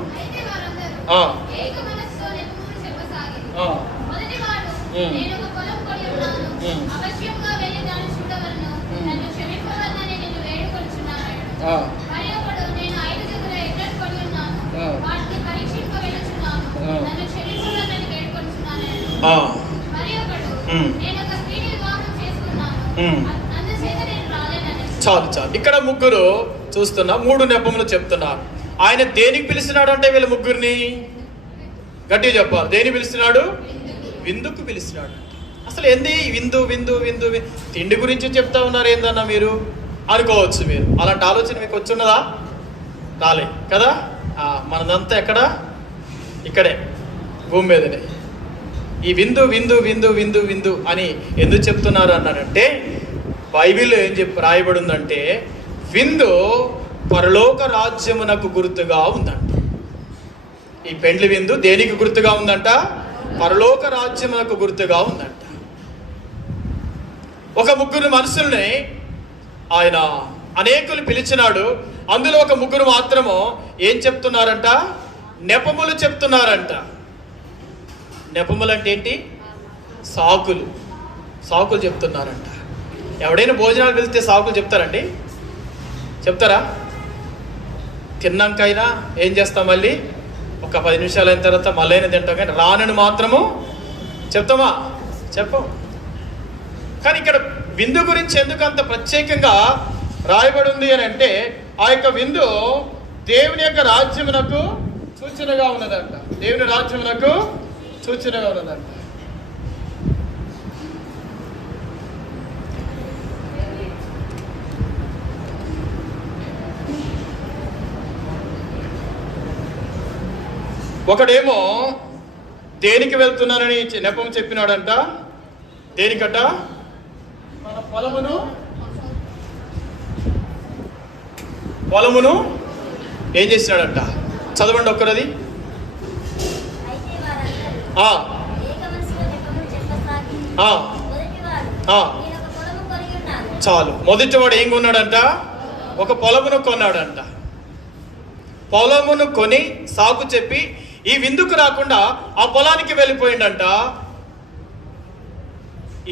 చాలు. ఇక్కడ ముగ్గురు చూస్తున్నా, 3 నెపములు చెప్తున్నారు. ఆయన దేనికి పిలిచినాడు అంటే వీళ్ళ ముగ్గురిని గట్టిగా చెప్పాలి. దేనికి పిలిచినాడు? విందుకు పిలిచినాడు. అసలు ఏంది విందు విందు విందు? తిండి గురించి చెప్తా ఉన్నారు ఏందన్నా మీరు అనుకోవచ్చు. మీరు అలాంటి ఆలోచన మీకు వచ్చున్నదా? రాలే కదా. మనదంతా ఎక్కడ? ఇక్కడే, భూమి మీదనే. ఈ విందు విందు విందు విందు విందు అని ఎందుకు చెప్తున్నారు అన్నారంటే, బైబిల్లో ఏం రాయబడి ఉందంటే, విందు పరలోక రాజ్యమునకు గుర్తుగా ఉందంట. ఈ పెండ్లి విందు దేనికి గుర్తుగా ఉందంట? పరలోక రాజ్యమునకు గుర్తుగా ఉందంట. ఒక ముగ్గురు మనుషుల్ని ఆయన అనేకులు పిలిచినాడు. అందులో ఒక ముగ్గురు మాత్రము ఏం చెప్తున్నారంట? నెపములు చెప్తున్నారంట. నెపములు అంటే ఏంటి? సాకులు చెప్తున్నారంట. ఎవడైనా భోజనాలు వెళ్తే సాకులు చెప్తారండి? చెప్తారా? తిన్నాకైనా ఏం చేస్తాం? మళ్ళీ ఒక 10 నిమిషాలు అయిన తర్వాత మళ్ళీ తింటాం, కానీ రానని మాత్రము చెప్తామా? చెప్పం. కానీ ఇక్కడ విందు గురించి ఎందుకు అంత ప్రత్యేకంగా రాయబడి ఉంది అని అంటే ఆ యొక్క విందు దేవుని యొక్క రాజ్యమునకు సూచనగా ఉన్నదంట. దేవుని రాజ్యమునకు సూచనగా ఉన్నదంట. ఒకడేమో దేనికి వెళ్తున్నానని నెపం చెప్పినాడంట. దేనికట? మన పొలమును ఏం చేసినాడంట? చదవండి ఒక్కరది. చాలు. మొదటివాడు ఏం కొన్నాడంట? ఒక పొలమును కొన్నాడంట. పొలమును కొని సాకు చెప్పి ఈ విందుకు రాకుండా ఆ పొలానికి వెళ్ళిపోయిండంట.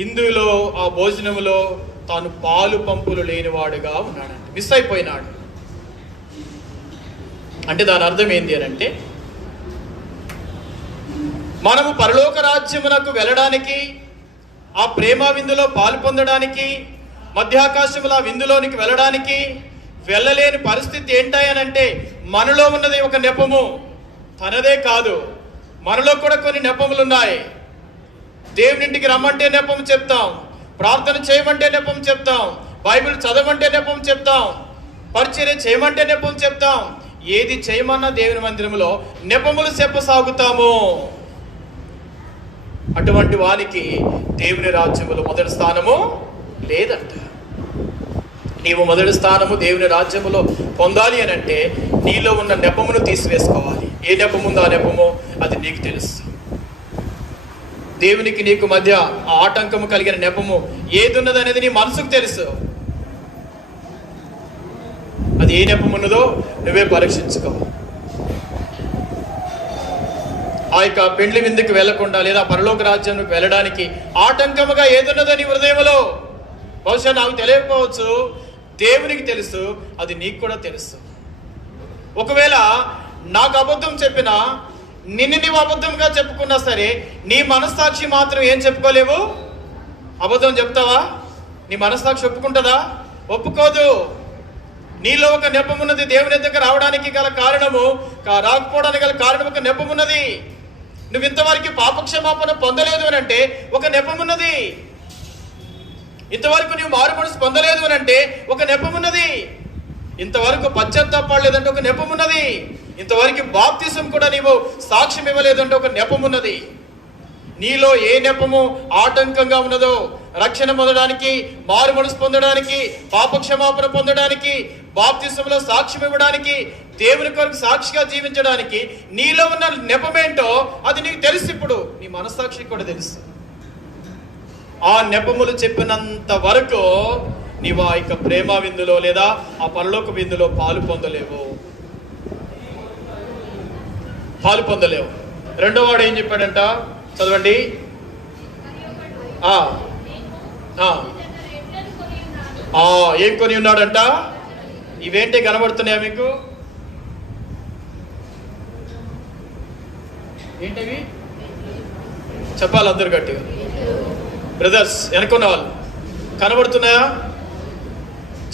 ఇందులో ఆ భోజనములో తాను పాలు పంపులు లేనివాడుగా ఉన్నాడంట. మిస్ అయిపోయినాడు. అంటే దాని అర్థం ఏంటి అని అంటే, మనము పరలోక రాజ్యమునకు వెళ్ళడానికి, ఆ ప్రేమ విందులో పాలు పొందడానికి, మధ్యాకాశముల విందులోనికి వెళ్ళడానికి వెళ్ళలేని పరిస్థితి ఏంటాయనంటే, మనలో ఉన్నది ఒక నెపము. తనదే కాదు, మనలో కూడా కొన్ని నెపములు ఉన్నాయి. దేవునింటికి రమ్మంటే నెపం చెప్తాం, ప్రార్థన చేయమంటే నెపం చెప్తాం, బైబిల్ చదవమంటే నెపం చెప్తాం, పరిచర్య చేయమంటే నెపం చెప్తాం. ఏది చేయమన్నా దేవుని మందిరంలో నెపములు చెప్పసాగుతాము. అటువంటి వానికి దేవుని రాజ్యములో మొదటి స్థానము లేదంట. నీవు మొదటి స్థానము దేవుని రాజ్యములో పొందాలి అని అంటే నీలో ఉన్న నెపమును తీసివేసుకోవాలి. ఏ నెపము ఉందో ఆ నెపము అది నీకు తెలుసు. దేవునికి నీకు మధ్య ఆ ఆటంకము కలిగిన నెపము ఏది ఉన్నది అనేది నీ మనసుకు తెలుసు. అది ఏ నెపము ఉన్నదో నువ్వే పరీక్షించుకో. ఆ యొక్క పెండ్లి విందుకు వెళ్లకుండా లేదా పరలోక రాజ్యానికి వెళ్ళడానికి ఆటంకముగా ఏదున్నదో నీ హృదయంలో. బహుశా నాకు తెలియకపోవచ్చు, దేవునికి తెలుసు, అది నీకు కూడా తెలుసు. ఒకవేళ నాకు అబద్ధం చెప్పినా, నిన్ను నీవు అబద్ధంగా చెప్పుకున్నా సరే, నీ మనస్సాక్షి మాత్రం ఏం చెప్పుకోలేవు? అబద్ధం చెప్తావా? నీ మనస్సాక్షి ఒప్పుకుంటుందా? ఒప్పుకోదు. నీలో ఒక నెపం ఉన్నది. దేవుని దగ్గర రావడానికి గల కారణము, రాకపోవడానికి గల కారణం ఒక నెపం ఉన్నది. నువ్వు ఇంతవరకు పాపక్షమాపణ పొందలేదు అని అంటే ఒక నెపం ఉన్నది. ఇంతవరకు నువ్వు మారు మనసు పొందలేదు అని అంటే ఒక నెపం ఉన్నది. ఇంతవరకు పశ్చాత్తాపడలేదంటే ఒక నెపం ఉన్నది. ఇంతవరకు బాప్తిసం కూడా నీవు సాక్ష్యం ఇవ్వలేదంటే ఒక నెపం ఉన్నది. నీలో ఏ నెపము ఆటంకంగా ఉన్నదో, రక్షణ పొందడానికి, మారు మనసు పొందడానికి, పాపక్షమాపణ పొందడానికి, బాప్తిసంలో సాక్ష్యం ఇవ్వడానికి, దేవుని కొరకు సాక్షిగా జీవించడానికి నీలో ఉన్న నెపమేంటో అది నీకు తెలుసు. ఇప్పుడు నీ మనస్సాక్షికి కూడా తెలుసు. ఆ నెపములు చెప్పినంత వరకు నీవు ఆ యొక్క ప్రేమ విందులో లేదా ఆ పరలోక విందులో పాలు పొందలేవు. రెండో వాడు ఏం చెప్పాడంట? చదవండి. ఏం కొని ఉన్నాడంట? ఇవేంటి కనబడుతున్నాయా మీకు? ఏంటివి చెప్పాలి అందరు గట్టిగా. బ్రదర్స్, వెనుకున్న వాళ్ళు కనబడుతున్నాయా?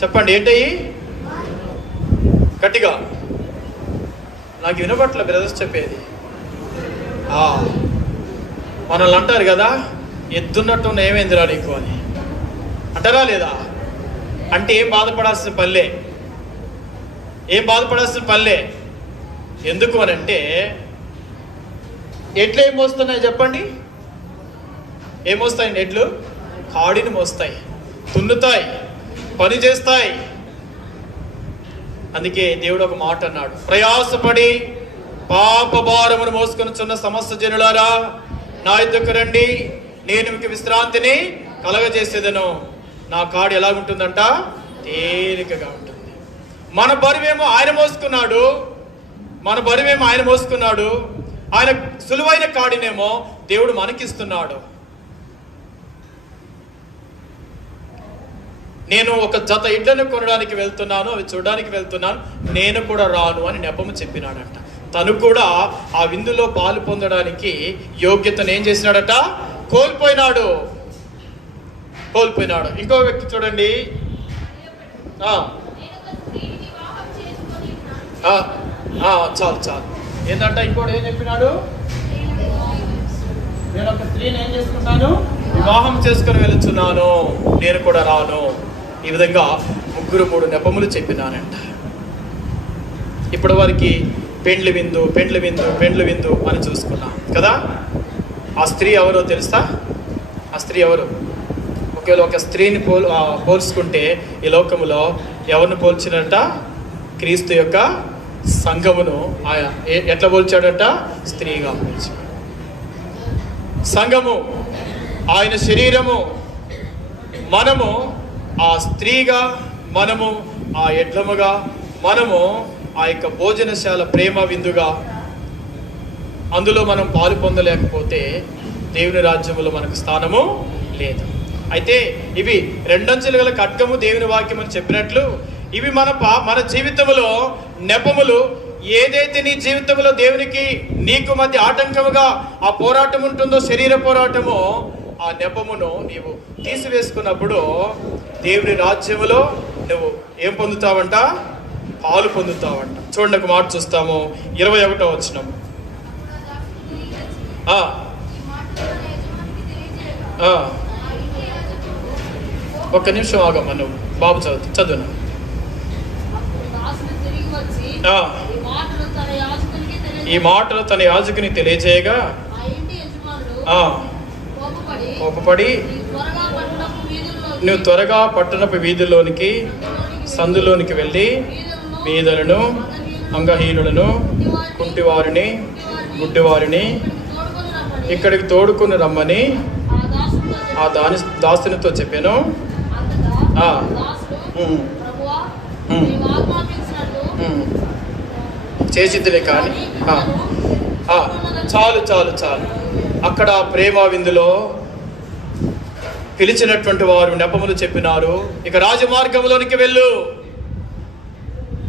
చెప్పండి, ఏంటయ్యి? గట్టిగా. నాకు వినపట్ల బ్రదర్స్ చెప్పేది. మనల్ని అంటారు కదా, ఎద్దున్నట్టు ఏమైందిరా నీకు అని అంటారా లేదా? అంటే ఏం బాధపడాల్సిన పల్లె. ఎందుకు అని అంటే, ఎడ్లు ఏం మోస్తున్నాయి చెప్పండి? ఏం మోస్తాయండి ఎడ్లు? కాడిని మోస్తాయి, దున్నుతాయి, పని చేస్తాయి. అందుకే దేవుడు ఒక మాట అన్నాడు, ప్రయాసపడి పాప భారమును మోసుకొనుచున్న సమస్త జనులారా నా యొద్దకు రండి, నేను మీకు విశ్రాంతిని కలగజేసేదను. నా కాడి ఎలాగుంటుందంట? తేలికగా ఉంటుంది. మన బరువేమో ఆయన మోసుకున్నాడు. ఆయన సులువైన కాడినేమో దేవుడు మనకిస్తున్నాడు. నేను ఒక జత ఇడ్లను కొనడానికి వెళ్తున్నాను, అవి చూడడానికి వెళ్తున్నాను, నేను కూడా రాను అని నెపము చెప్పినాడట. తను కూడా ఆ విందులో పాలు పొందడానికి యోగ్యతను ఏం చేసినాడట? కోల్పోయినాడు. ఇంకో వ్యక్తి చూడండి, నేను ఒక స్త్రీని వివాహం చేసుకొని ఉన్నాను. చాలు ఏంటంట ఇంకోటి ఏం చెప్పినాడు? నేను ఒక స్త్రీని ఏం చేసుకున్నాను? వివాహం చేసుకుని వెళుతున్నాను, నేను కూడా రాను. ఈ విధంగా 3 నెపములు చెప్పినానంట. ఇప్పటి వరకు పెండ్లి విందు అని చూసుకున్నాం కదా. ఆ స్త్రీ ఎవరో తెలుసా? ఆ స్త్రీ ఎవరు? ఒకవేళ ఒక స్త్రీని పోల్చుకుంటే ఈ లోకములో ఎవరిని పోల్చినట్ట? క్రీస్తు యొక్క సంఘమును ఎట్లా పోల్చాడట? స్త్రీగా పోల్చాడు. సంఘము ఆయన శరీరము, మనము ఆ స్త్రీగా, మనము ఆ ఎడ్లముగా, మనము ఆ యొక్క భోజనశాల ప్రేమ విందుగా. అందులో మనం పాలు పొందలేకపోతే దేవుని రాజ్యములో మనకు స్థానము లేదు. అయితే ఇవి 2 అంచెలు గల ఖడ్గము, దేవుని వాక్యం అని చెప్పినట్లు ఇవి మన జీవితంలో నెపములు. ఏదైతే నీ జీవితంలో దేవునికి నీకు మధ్య ఆటంకముగా ఆ పోరాటం ఉంటుందో, శరీర పోరాటమో, ఆ నెపమును నీవు తీసివేసుకున్నప్పుడు దేవుని రాజ్యములో నువ్వు ఏం పొందుతావంట? పాలు పొందుతావంట. చూడండి, ఒక మాట చూస్తాము, 21వ వచనం. ఒక్క నిమిషం ఆగమ్మ, నువ్వు బాబు చదువునా. ఈ మాటలు తన యాజకుని తెలియజేయగా కోపపడి నువ్వు త్వరగా పట్టణపు వీధుల్లోనికి, సందులోనికి వెళ్ళి బీదలను, అంగహీనులను, కుంటివారిని, గుడ్డివారిని ఇక్కడికి తోడుకుని రమ్మని ఆ దాసునితో చెప్పాను. చేసిద్దిలే కానీ చాలు. అక్కడ ప్రేమ విందులో పిలిచినటువంటి వారు నెపములు చెప్పినారు. ఇక రాజమార్గంలోనికి వెళ్ళు,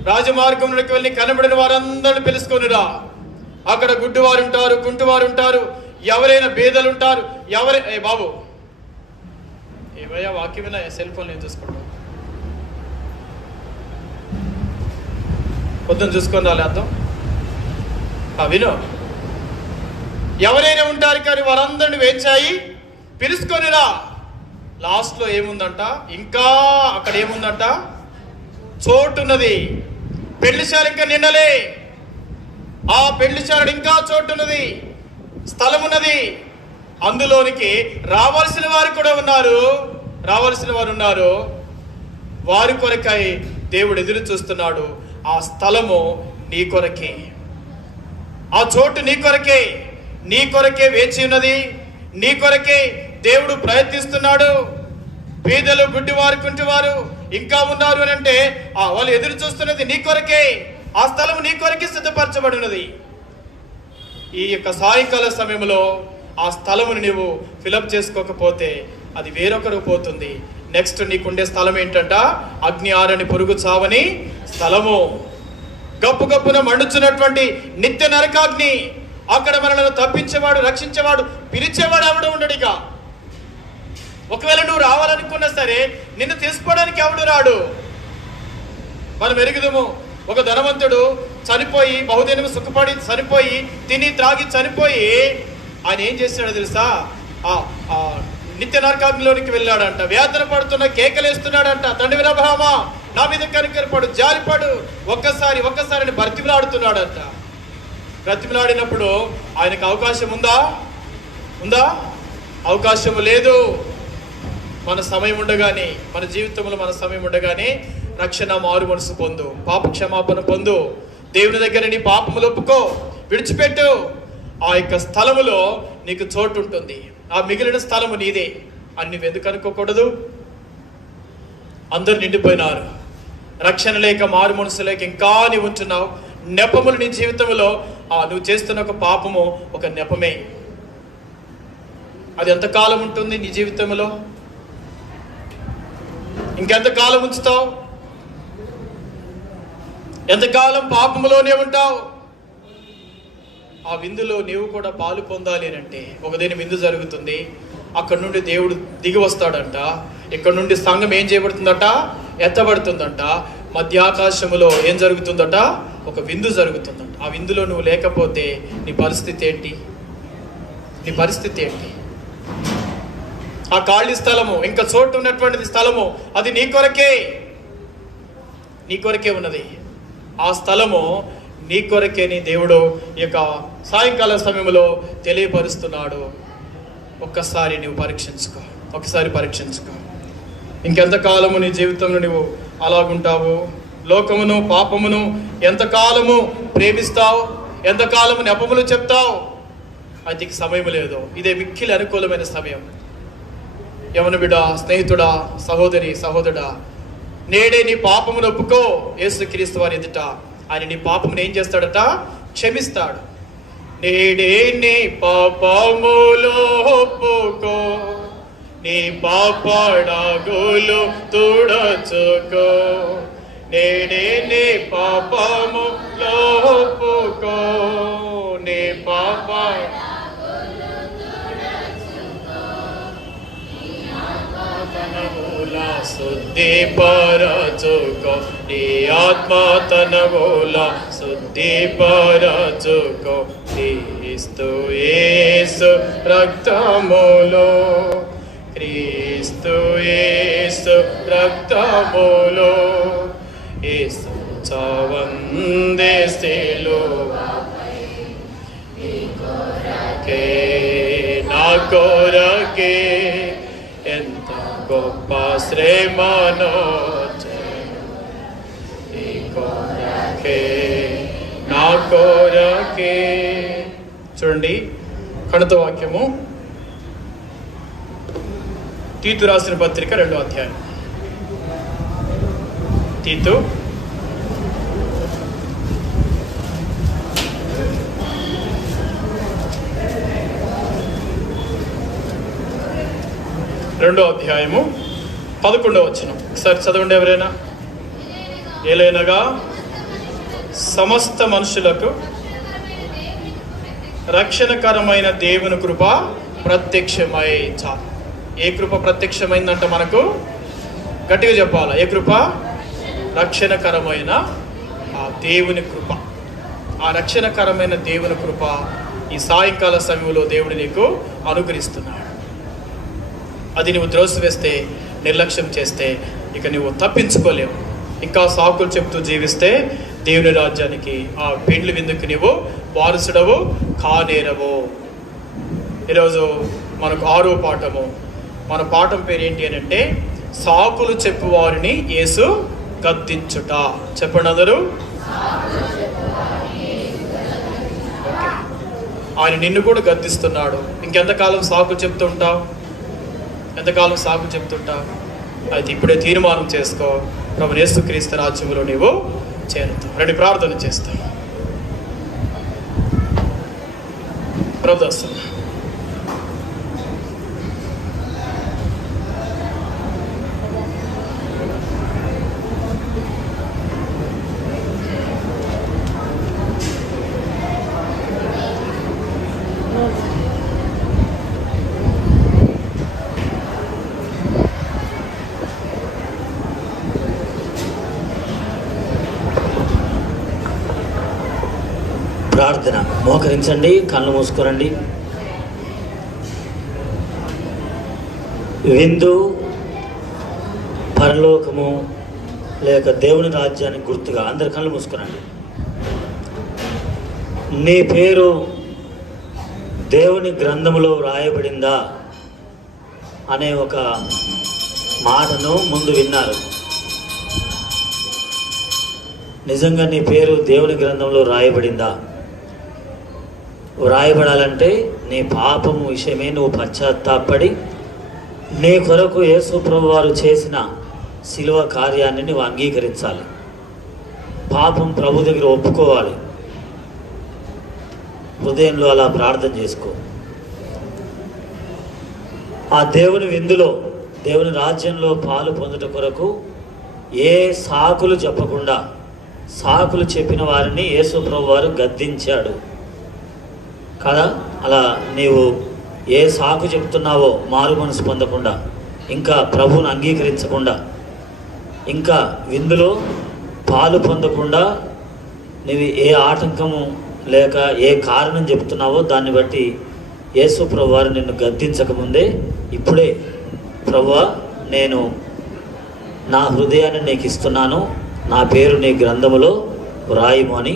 రాజమార్గంలోకి వెళ్ళి కనబడిన వారందరిని పిలుచుకొనిరా. అక్కడ గుడ్డివారు ఉంటారు, కుంటివారు ఉంటారు, ఎవరైనా బేదలు ఉంటారు. బాబు ఏమయ్యా వాక్యమైనా సెల్ ఫోన్ నేను చూసుకుంటాను, పొద్దున్న చూసుకొని రాలే అర్థం. విను, ఎవరైనా ఉంటారు కానీ వారందరిని వేచాయి పిలుచుకొనిరా. లాస్ట్లో ఏముందంట? ఇంకా అక్కడ ఏముందంట? చోటున్నది. పెళ్లిశాల ఇంకా నిండలే, ఆ పెళ్లిశాల ఇంకా చోటున్నది, స్థలం ఉన్నది. అందులోనికి రావాల్సిన వారు కూడా ఉన్నారు, వారి కొరకై దేవుడు ఎదురు చూస్తున్నాడు. ఆ స్థలము నీ కొరకే, ఆ చోటు నీ కొరకే వేచి ఉన్నది, నీ కొరకే దేవుడు ప్రయత్నిస్తున్నాడు. పేదలు, గుడ్డివారు, కుంటివారు ఇంకా ఉన్నారు అని అంటే వాళ్ళు ఎదురు చూస్తున్నది నీ కొరకే. ఆ స్థలం నీ కొరకే సిద్ధపరచబడి ఉన్నది. ఈ యొక్క సాయంకాల సమయంలో ఆ స్థలమును నీవు ఫిలప్ చేసుకోకపోతే అది వేరొకరు పోతుంది. నెక్స్ట్ నీకుండే స్థలం ఏంటంట? అగ్ని ఆరని పురుగు చావని స్థలము, గప్పున మండుచున్నటువంటి నిత్య నరకాగ్ని. అక్కడ మనల్ని తప్పించేవాడు, రక్షించేవాడు, పిలిచేవాడు ఎవడు ఉండడిగా. ఒకవేళ నువ్వు రావాలనుకున్నా సరే నిన్ను తీసుకోవడానికి ఎవడు రాడు. మనం ఎరుగుదము, ఒక ధనవంతుడు చనిపోయి, బహుదినం సుఖపడి చనిపోయి, తిని త్రాగి చనిపోయి ఆయన ఏం చేశాడో తెలుసా? నిత్య నరకాగ్నిలోనికి వెళ్ళాడంట. వేదన పడుతున్న కేకలేస్తున్నాడంట, తండ్రి అబ్రహామా నా మీద కనికరపడు, జారిపడు, ఒక్కసారి బ్రతిమలాడుతున్నాడంట. బ్రతిమలాడినప్పుడు ఆయనకు అవకాశం ఉందా? అవకాశం లేదు. మన సమయం ఉండగానే, మన జీవితంలో మన సమయం ఉండగానే రక్షణ, మారు మనసు పొందు, పాప క్షమాపణ పొందు, దేవుని దగ్గర నీ పాపములు ఒప్పుకో, విడిచిపెట్టు. ఆ యొక్క స్థలములో నీకు చోటు ఉంటుంది. ఆ మిగిలిన స్థలము నీదే అని నువ్వు ఎందుకు అనుకోకూడదు? అందరు నిండిపోయినారు, రక్షణ లేక, మారు మనసు లేక ఇంకా నీవు ఉంటున్నావు. నెపములు నీ జీవితంలో, నువ్వు చేస్తున్న ఒక పాపము ఒక నెపమే. అది ఎంతకాలం ఉంటుంది నీ జీవితంలో? ఇంకెంతకాలం ఉంచుతావు? ఎంతకాలం పాపములోనే ఉంటావు? ఆ విందులో నీవు కూడా పాలు పొందాలి అంటే ఒకదేని విందు జరుగుతుంది, అక్కడ నుండి దేవుడు దిగి వస్తాడంట. ఇక్కడ నుండి సంఘం ఏం చేయబడుతుందట? ఎత్తబడుతుందంట. మధ్యాకాశములో ఏం జరుగుతుందట? ఒక విందు జరుగుతుందంట. ఆ విందులో నువ్వు లేకపోతే నీ పరిస్థితి ఏంటి? నీ పరిస్థితి ఏంటి? ఆ ఖాళీ స్థలము, ఇంకా చోటు ఉన్నటువంటి స్థలము, అది నీ కొరకే, నీ కొరకే ఉన్నది. ఆ స్థలము నీ కొరకే నీ దేవుడు ఈ యొక్క సాయంకాల సమయంలో తెలియపరుస్తున్నాడు. ఒక్కసారి నువ్వు పరీక్షించుకో, ఒకసారి పరీక్షించుకో. ఇంకెంతకాలము నీ జీవితంలో నువ్వు అలాగుంటావు? లోకమును, పాపమును ఎంతకాలము ప్రేమిస్తావు? ఎంతకాలము నెపములు చెప్తావు? అది సమయం లేదు. ఇదే మిక్కిలి అనుకూలమైన సమయం. యవన బిడ్డ, స్నేహితుడా, సహోదరి, సహోదరుడా, నేడే నీ పాపమును ఒప్పుకో. యేసుక్రీస్తు వారి ఎదుట ఆయన నీ పాపమును ఏం చేస్తాడట? క్షమిస్తాడు. నేడే నీ పాపములు ఒప్పుకో, నీ పాపడగులు తుడచుకో. నేడే నీ పాపములు ఒప్పుకో, నీ పాప శుద్ధిపరచుకో, నీ ఆత్మ తనవుల శుద్ధిపరచుకో. క్రీస్తు యేసు రక్తములో, క్రీస్తు యేసు రక్తములో, యేసు చావందే సిలువపై నీ కొరకే, నా కొరకే ఎంత గొప్ప శ్రమను నీ కొరకే, నా కొరకే. చూడండి, కణిత వాక్యము తీతు రాసిన పత్రిక 2వ అధ్యాయం. తీతు 2వ అధ్యాయము 11వ వచనం. ఒకసారి చదవండి ఎవరైనా. ఏలైనగా సమస్త మనుషులకు రక్షణకరమైన దేవుని కృప ప్రత్యక్షమై. చాలు. ఏ కృప ప్రత్యక్షమైందంట మనకు? గట్టిగా చెప్పాలా? ఏ కృప? రక్షణకరమైన ఆ దేవుని కృప. ఆ రక్షణకరమైన దేవుని కృప ఈ సాయంకాల సమయంలో దేవుడు నీకు అనుగ్రహిస్తున్నాడు. అది నువ్వు త్రోసివేస్తే, నిర్లక్ష్యం చేస్తే ఇక నువ్వు తప్పించుకోలేవు. ఇంకా సాకులు చెప్తూ జీవిస్తే దేవుని రాజ్యానికి, ఆ పెండ్లి విందుకు నువ్వు వారసుడవు కానేరవు. ఈరోజు మనకు 6వ పాఠము. మన పాఠం పేరు ఏంటి అని అంటే, సాకులు చెప్పు వారిని యేసు గద్దించుట. చెప్పండి అందరూ. ఓకే, ఆయన నిన్ను కూడా గద్దిస్తున్నాడు. ఇంకెంతకాలం సాకులు చెప్తుంటావు? ఎంతకాలం సాకు చెప్తుంటావు? అయితే ఇప్పుడే తీర్మానం చేసుకో, ప్రభువు యేసుక్రీస్తు రాజ్యంలో నీవు చేరుతావు. రండి ప్రార్థన చేస్తావు. ప్రభుత్వం ప్రార్థన. మోకరించండి, కళ్ళు మూసుకోరండి. విందు, పరలోకము లేక దేవుని రాజ్యానికి గుర్తుగా అందరు కళ్ళు మూసుకోరండి. నీ పేరు దేవుని గ్రంథములో వ్రాయబడిందా అనే ఒక మాటను ముందు విన్నారు. నిజంగా నీ పేరు దేవుని గ్రంథంలో వ్రాయబడిందా? వ్రాయబడాలంటే నీ పాపము విషయమే నువ్వు పశ్చాత్తాపడి నీ కొరకు యేసు ప్రభు వారు చేసిన శిలువ కార్యాన్ని నువ్వు అంగీకరించాలి. పాపం ప్రభు దగ్గర ఒప్పుకోవాలి. హృదయంలో అలా ప్రార్థన చేసుకో. ఆ దేవుని విందులో, దేవుని రాజ్యంలో పాలు పొందుట కొరకు ఏ సాకులు చెప్పకుండా, సాకులు చెప్పిన వారిని యేసు ప్రభు వారు గద్దించాడు కదా. అలా నీవు ఏ సాకు చెప్తున్నావో మారు మనసు పొందకుండా, ఇంకా ప్రభువును అంగీకరించకుండా ఇంకా విందులో పాలు పొందకుండా నువ్వు ఏ ఆటంకము లేక ఏ కారణం చెప్తున్నావో దాన్ని బట్టి యేసు ప్రభువారు నిన్ను గద్దించకముందే ఇప్పుడే ప్రభువా నేను నా హృదయాన్ని నీకు ఇస్తున్నాను, నా పేరు నీ గ్రంథములో వ్రాయము అని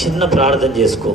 చిన్న ప్రార్థన చేసుకో.